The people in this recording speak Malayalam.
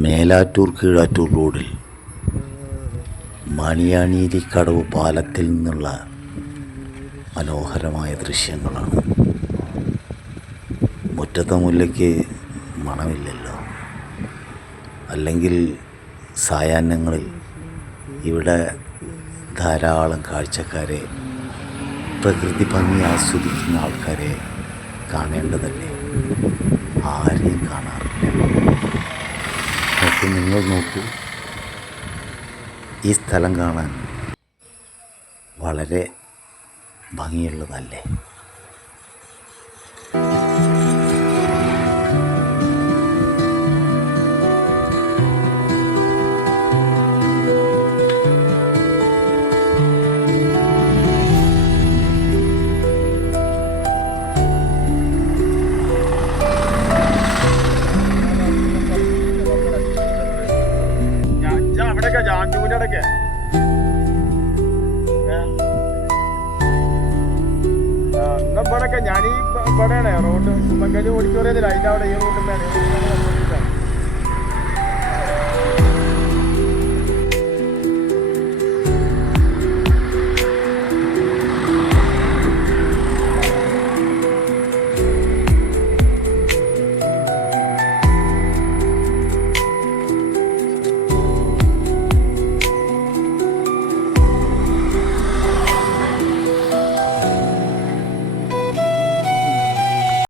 മേലാറ്റൂർ കീഴാറ്റൂർ റോഡിൽ മണിയാണീരി കടവ് പാലത്തിൽ നിന്നുള്ള മനോഹരമായ ദൃശ്യങ്ങളാണ്. മുറ്റത്തെ മുല്ലയ്ക്ക് മണമില്ലല്ലോ. അല്ലെങ്കിൽ സായാഹ്നങ്ങളിൽ ഇവിടെ ധാരാളം കാഴ്ചക്കാരെ പ്രകൃതി ഭംഗി ആസ്വദിക്കുന്ന ആൾക്കാരെ കാണേണ്ടതല്ലേ? ആരെയും കാണാറില്ല. നോക്കൂ നിങ്ങൾ നോക്കൂ ഈ സ്ഥലം കാണാൻ വളരെ ഭംഗിയുള്ളതല്ലേ? ജാൻജൂന്റെ അടക്കെ ഇവിടൊക്കെ ഞാൻ ഈ ഇവിടെയാണ് റോഡ് ഉമ്മൻകല്ലി ഓഡിറ്റോറിയത്തിൽ അതിന്റെ അവിടെ ഈ റോഡിലാണ്